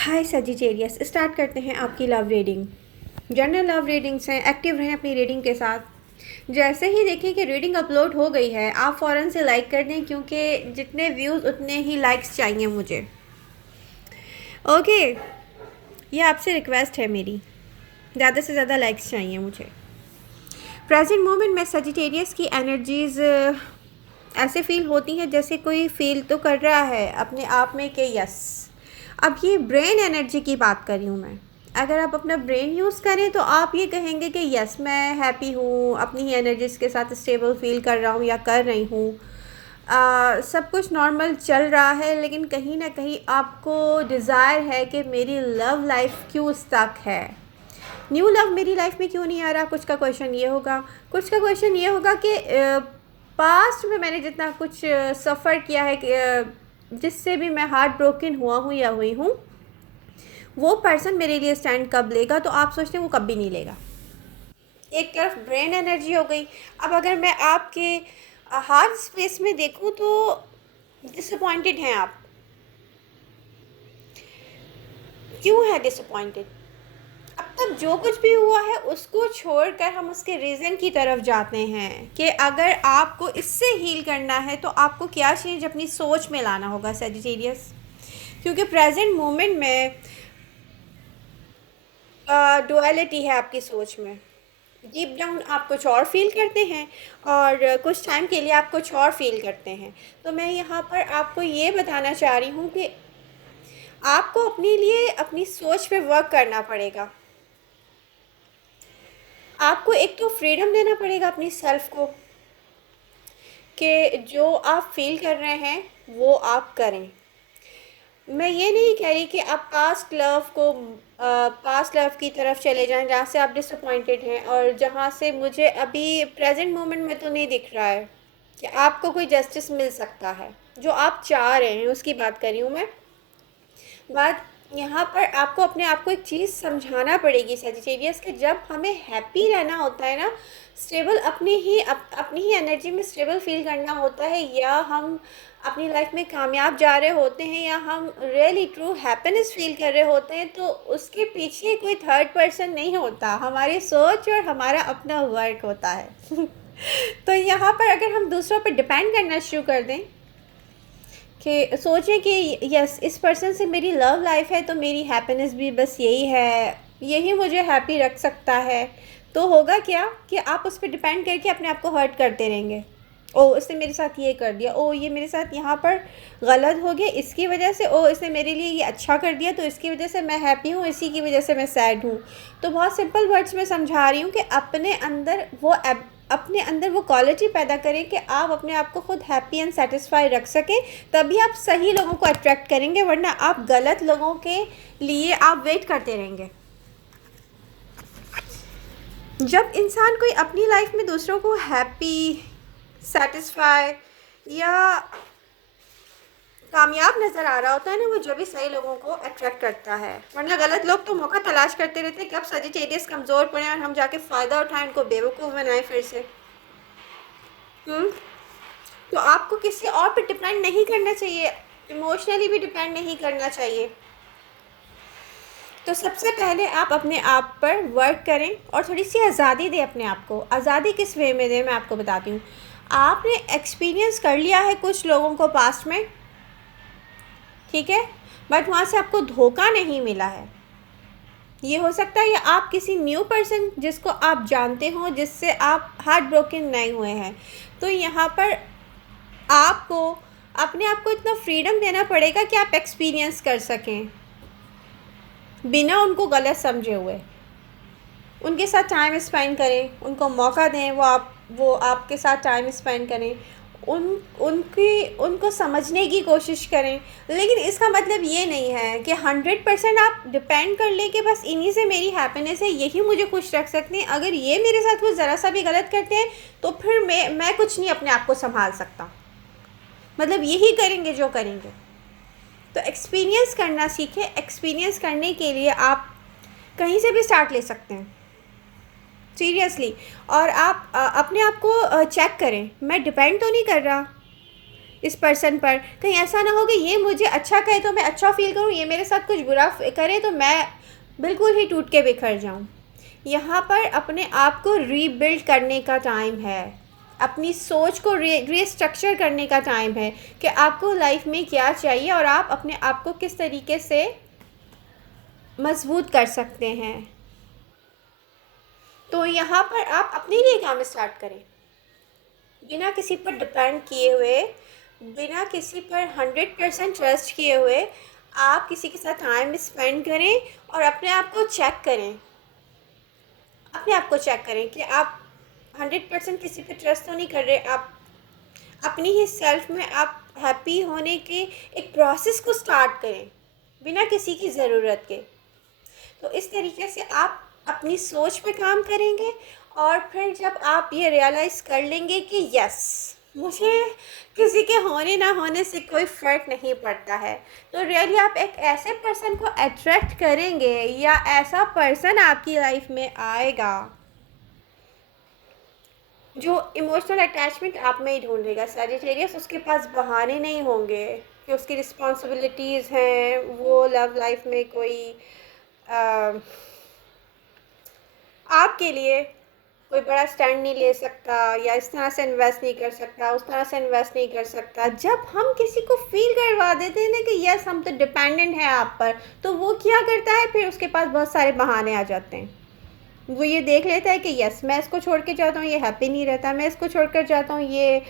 हाय Sagittarius, start करते हैं आपकी love reading. General love readings हैं, एक्टिव रहें अपनी रीडिंग के साथ। जैसे ही देखें कि रीडिंग अपलोड हो गई है, आप फ़ौरन से लाइक कर दें, क्योंकि जितने व्यूज़ उतने ही लाइक्स चाहिए मुझे। ओके, ये आपसे रिक्वेस्ट है मेरी, ज़्यादा से ज़्यादा लाइक्स चाहिए मुझे। प्रेजेंट मोमेंट में सजिटेरियस की एनर्जीज़ ऐसे फील होती हैं जैसे कोई फील तो कर रहा है अपने आप में कि यस। अब ये ब्रेन एनर्जी की बात कर रही हूँ मैं। अगर आप अपना ब्रेन यूज़ करें तो आप ये कहेंगे कि यस, मैं हैप्पी हूँ, अपनी ही एनर्जीज़ के साथ स्टेबल फील कर रहा हूँ या कर रही हूँ। सब कुछ नॉर्मल चल रहा है, लेकिन कहीं ना कहीं आपको डिज़ायर है कि मेरी लव लाइफ क्यों स्टक है, न्यू लव मेरी लाइफ में क्यों नहीं आ रहा। कुछ का क्वेश्चन ये होगा, कुछ का क्वेश्चन ये होगा कि पास्ट में मैंने जितना कुछ सफ़र किया है, जिससे भी मैं हार्ट ब्रोकन हुआ हूँ या हुई हूँ, वो पर्सन मेरे लिए स्टैंड कब लेगा। तो आप सोचते हैं वो कभी नहीं लेगा। एक तरफ ब्रेन एनर्जी हो गई। अब अगर मैं आपके हार्ट स्पेस में देखूँ तो डिसअपॉइंटेड हैं आप। क्यों है डिसअपॉइंटेड? अब तक जो कुछ भी हुआ है उसको छोड़कर हम उसके रीज़न की तरफ जाते हैं कि अगर आपको इससे हील करना है तो आपको क्या चेंज अपनी सोच में लाना होगा सजिटेरियस। क्योंकि प्रेजेंट मोमेंट में डुअलिटी है आपकी सोच में। डीप डाउन आप कुछ और फील करते हैं और कुछ टाइम के लिए आप कुछ और फील करते हैं। तो मैं यहाँ पर आपको ये बताना चाह रही हूँ कि आपको अपने लिए अपनी सोच पे वर्क करना पड़ेगा। आपको एक तो फ्रीडम देना पड़ेगा अपनी सेल्फ को कि जो आप फील कर रहे हैं वो आप करें। मैं ये नहीं कह रही कि आप पास्ट लव की तरफ चले जाएं जहाँ से आप डिसअपॉइंटेड हैं और जहाँ से मुझे अभी प्रेजेंट मोमेंट में तो नहीं दिख रहा है कि आपको कोई जस्टिस मिल सकता है। जो आप चाह रहे हैं उसकी बात कर रही हूँ मैं। बात यहाँ पर आपको अपने आप को एक चीज़ समझाना पड़ेगी सजिटेरियस कि जब हमें हैप्पी रहना होता है ना, स्टेबल अपनी ही एनर्जी में स्टेबल फील करना होता है, या हम अपनी लाइफ में कामयाब जा रहे होते हैं, या हम रियली ट्रू हैप्पीनेस फील कर रहे होते हैं, तो उसके पीछे कोई थर्ड पर्सन नहीं होता, हमारी सोच और हमारा अपना वर्क होता है। तो यहाँ पर अगर हम दूसरों पर डिपेंड करना शुरू कर दें कि सोचें कि यस, इस पर्सन से मेरी लव लाइफ है तो मेरी हैप्पीनेस भी बस यही है, यही मुझे हैप्पी रख सकता है, तो होगा क्या कि आप उस पर डिपेंड करके अपने आप को हर्ट करते रहेंगे। ओ, इसने मेरे साथ ये कर दिया, ओ ये मेरे साथ यहाँ पर गलत हो गया इसकी वजह से, ओ इसने मेरे लिए ये अच्छा कर दिया तो इसकी वजह से मैं हैप्पी हूँ, इसी की वजह से मैं सैड हूँ। तो बहुत सिंपल वर्ड्स में समझा रही हूँ कि अपने अंदर वो क्वालिटी पैदा करें कि आप अपने आप को खुद हैप्पी एंड सेटिस्फाई रख सकें, तभी आप सही लोगों को अट्रैक्ट करेंगे, वरना आप गलत लोगों के लिए आप वेट करते रहेंगे। जब इंसान कोई अपनी लाइफ में दूसरों को हैप्पी, सेटिस्फाई या कामयाब नज़र आ रहा होता है ना, वो जब भी सही लोगों को अट्रैक्ट करता है, वरना गलत लोग तो मौका तलाश करते रहते हैं कब सजिटेरियस कमज़ोर पड़े और हम जाके फ़ायदा उठाएं, उनको बेवकूफ़ बनाएं फिर से। तो आपको किसी और पे डिपेंड नहीं करना चाहिए, इमोशनली भी डिपेंड नहीं करना चाहिए। तो सबसे पहले आप अपने आप पर वर्क करें और थोड़ी सी आज़ादी दें अपने आप को। आज़ादी किस वे में दें मैं आपको बताती हूँ। आपने एक्सपीरियंस कर लिया है कुछ लोगों को पास्ट में, ठीक है, बट वहाँ से आपको धोखा नहीं मिला है। ये हो सकता है या आप किसी न्यू पर्सन जिसको आप जानते हो, जिससे आप हार्ट ब्रोकन नहीं हुए हैं, तो यहाँ पर आपको अपने आप को इतना फ्रीडम देना पड़ेगा कि आप एक्सपीरियंस कर सकें बिना उनको गलत समझे हुए। उनके साथ टाइम स्पेंड करें, उनको मौका दें, वो आपके साथ टाइम स्पेंड करें, उनको समझने की कोशिश करें। लेकिन इसका मतलब ये नहीं है कि 100% आप डिपेंड कर लें कि बस इन्हीं से मेरी हैप्पीनेस है, यही मुझे खुश रख सकते हैं। अगर ये मेरे साथ वो ज़रा सा भी गलत करते हैं तो फिर मैं कुछ नहीं अपने आप को संभाल सकता, मतलब यही करेंगे जो करेंगे। तो एक्सपीरियंस करना सीखें। एक्सपीरियंस करने के लिए आप कहीं से भी स्टार्ट ले सकते हैं सीरियसली। और आप अपने आप को चेक करें, मैं डिपेंड तो नहीं कर रहा, इस पर्सन पर। कहीं ऐसा ना हो कि ये मुझे अच्छा कहे तो मैं अच्छा फ़ील करूँ, ये मेरे साथ कुछ बुरा करे तो मैं बिल्कुल ही टूट के बिखर जाऊँ। यहाँ पर अपने आप को रीबिल्ड करने का टाइम है, अपनी सोच को रीस्ट्रक्चर करने का टाइम है कि आपको लाइफ में क्या चाहिए और आप अपने आप को किस तरीके से मजबूत कर सकते हैं। तो यहाँ पर आप अपने लिए काम स्टार्ट करें, बिना किसी पर डिपेंड किए हुए, बिना किसी पर 100% ट्रस्ट किए हुए आप किसी के साथ टाइम स्पेंड करें और अपने आप को चेक करें। अपने आप को चेक करें कि आप 100% किसी पे ट्रस्ट तो नहीं कर रहे। आप अपनी ही सेल्फ में आप हैप्पी होने के एक प्रोसेस को स्टार्ट करें बिना किसी की ज़रूरत के। तो इस तरीके से आप अपनी सोच पे काम करेंगे और फिर जब आप ये रियलाइज़ कर लेंगे कि यस, मुझे किसी के होने ना होने से कोई फ़र्क नहीं पड़ता है, तो रियली आप एक ऐसे पर्सन को अट्रैक्ट करेंगे या ऐसा पर्सन आपकी लाइफ में आएगा जो इमोशनल अटैचमेंट आप में ही ढूंढेगा। सैजिटेरियस, उसके पास बहाने नहीं होंगे कि उसकी रिस्पॉन्सिबिलिटीज़ हैं, वो लव लाइफ में कोई आपके लिए कोई बड़ा स्टैंड नहीं ले सकता या इस तरह से इन्वेस्ट नहीं कर सकता, उस तरह से इन्वेस्ट नहीं कर सकता। जब हम किसी को फील करवा देते हैं ना कि यस हम तो डिपेंडेंट हैं आप पर, तो वो क्या करता है, फिर उसके पास बहुत सारे बहाने आ जाते हैं। वो ये देख लेता है कि यस मैं इसको छोड़ के जाता हूँ ये हैप्पी नहीं रहता, मैं इसको छोड़ कर जाता हूँ ये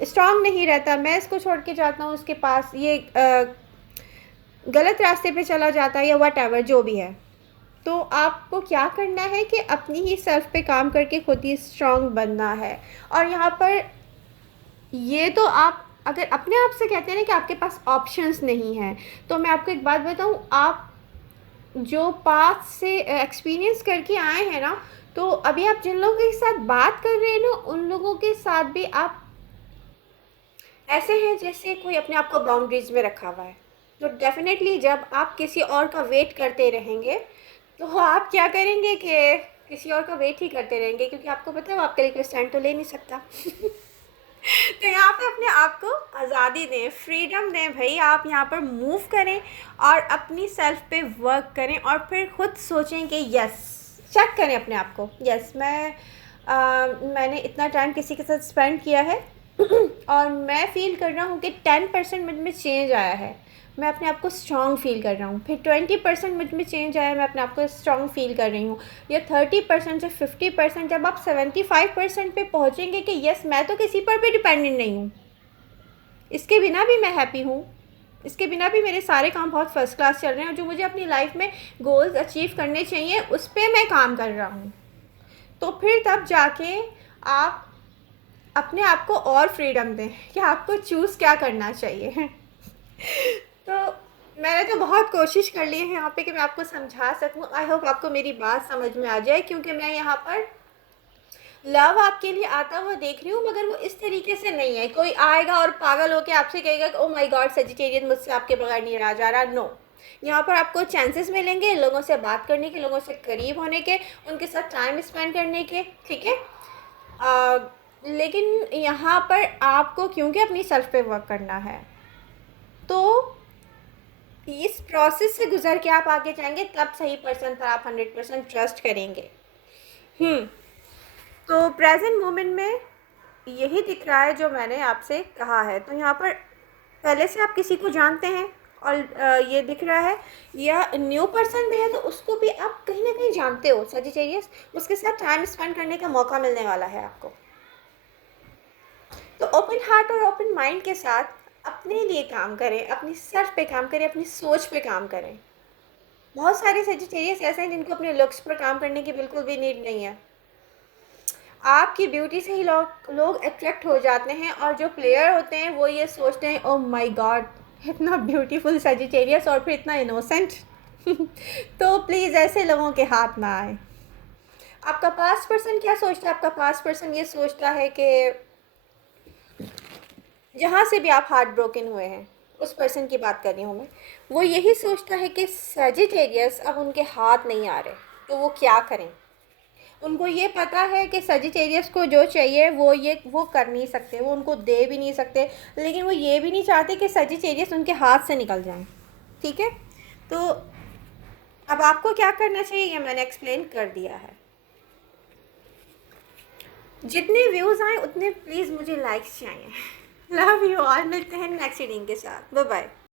स्ट्रांग नहीं रहता, मैं इसको छोड़ के जाता हूँ उसके पास ये गलत रास्ते पे चला जाता है या वट एवर जो भी है। तो आपको क्या करना है कि अपनी ही सेल्फ पे काम करके खुद ही स्ट्रांग बनना है। और यहाँ पर ये तो आप अगर अपने आप से कहते हैं ना कि आपके पास ऑप्शंस नहीं हैं, तो मैं आपको एक बात बताऊँ, आप जो पास्ट से एक्सपीरियंस करके आए हैं ना, तो अभी आप जिन लोगों के साथ बात कर रहे हैं ना, उन लोगों के साथ भी आप ऐसे हैं जैसे कोई अपने आप को बाउंड्रीज़ में रखा हुआ है। तो डेफ़िनेटली जब आप किसी और का वेट करते रहेंगे, तो आप क्या करेंगे कि किसी और का वेट ही करते रहेंगे, क्योंकि आपको पता है वो आपके लिए कोई स्टैंड तो ले नहीं सकता। तो यहाँ पे अपने आप को आज़ादी दें, फ्रीडम दें भाई, आप यहाँ पर मूव करें और अपनी सेल्फ पे वर्क करें और फिर खुद सोचें कि यस, चेक करें अपने आप को, यस मैंने इतना टाइम किसी के साथ स्पेंड किया है और मैं फ़ील कर रहा हूँ कि 10% मुझ में चेंज आया है, मैं अपने आप को स्ट्रॉन्ग फ़ील कर रहा हूँ। फिर 20% मुझ में चेंज आया है, मैं अपने आप को स्ट्रॉन्ग फ़ील कर रही हूँ। या 30% से 50%, जब आप 75% पे पहुँचेंगे कि यस मैं तो किसी पर भी डिपेंडेंट नहीं हूँ, इसके बिना भी मैं हैप्पी हूँ, इसके बिना भी मेरे सारे काम बहुत फर्स्ट क्लास चल रहे हैं और जो मुझे अपनी लाइफ में गोल्स अचीव करने चाहिए उस पर मैं काम कर रहा हूँ, तो फिर तब जाके आप अपने आप को और फ्रीडम दें कि आपको चूज़ क्या करना चाहिए। तो मैंने तो बहुत कोशिश कर ली है यहाँ पे कि मैं आपको समझा सकूँ। आई होप आपको मेरी बात समझ में आ जाए, क्योंकि मैं यहाँ पर लव आपके लिए आता हुआ देख रही हूँ, मगर वो इस तरीके से नहीं है कोई आएगा और पागल होके आपसे कहेगा कि ओ माय गॉड सजिटेरियन मुझसे आपके बगैर नहीं रहा जा रहा। नो, यहाँ पर आपको चांसेस मिलेंगे लोगों से बात करने के, लोगों से करीब होने के, उनके साथ टाइम स्पेंड करने के, ठीक है। लेकिन यहाँ पर आपको क्योंकि अपनी सेल्फ पे वर्क करना है, तो इस प्रोसेस से गुजर के आप आगे जाएंगे, तब सही पर्सन पर आप 100% ट्रस्ट करेंगे। तो प्रेजेंट मोमेंट में यही दिख रहा है जो मैंने आपसे कहा है। तो यहाँ पर पहले से आप किसी को जानते हैं और ये दिख रहा है, या न्यू पर्सन भी है तो उसको भी आप कहीं ना कहीं जानते हो सजिटेरियस, उसके साथ टाइम स्पेंड करने का मौका मिलने वाला है आपको। तो ओपन हार्ट और ओपन माइंड के साथ अपने लिए काम करें, अपनी सेल्फ पे काम करें, अपनी सोच पे काम करें। बहुत सारे सजिटेरियस ऐसे हैं जिनको अपने लुक्स पर काम करने की बिल्कुल भी नीड नहीं है। आपकी ब्यूटी से ही लोग अट्रैक्ट हो जाते हैं, और जो प्लेयर होते हैं वो ये सोचते हैं ओ माय गॉड इतना ब्यूटीफुल सजिटेरियस और फिर इतना इनोसेंट। तो प्लीज़ ऐसे लोगों के हाथ ना आए। आपका पास्ट पर्सन क्या सोचता है? आपका पास्ट पर्सन ये सोचता है कि जहाँ से भी आप हार्ट ब्रोकन हुए हैं, उस पर्सन की बात कर रही हूँ मैं, वो यही सोचता है कि सजिटेरियस अब उनके हाथ नहीं आ रहे, तो वो क्या करें। उनको ये पता है कि सजिटेरियस को जो चाहिए वो कर नहीं सकते, वो उनको दे भी नहीं सकते, लेकिन वो ये भी नहीं चाहते कि सजिटेरियस उनके हाथ से निकल जाएं। ठीक है, तो अब आपको क्या करना चाहिए ये मैंने एक्सप्लेन कर दिया है। जितने व्यूज़ आए उतने प्लीज़ मुझे लाइक्स चाहिए। लव यू ऑल, मिलते हैं नेक्स्ट रीडिंग के साथ, बाय बाय।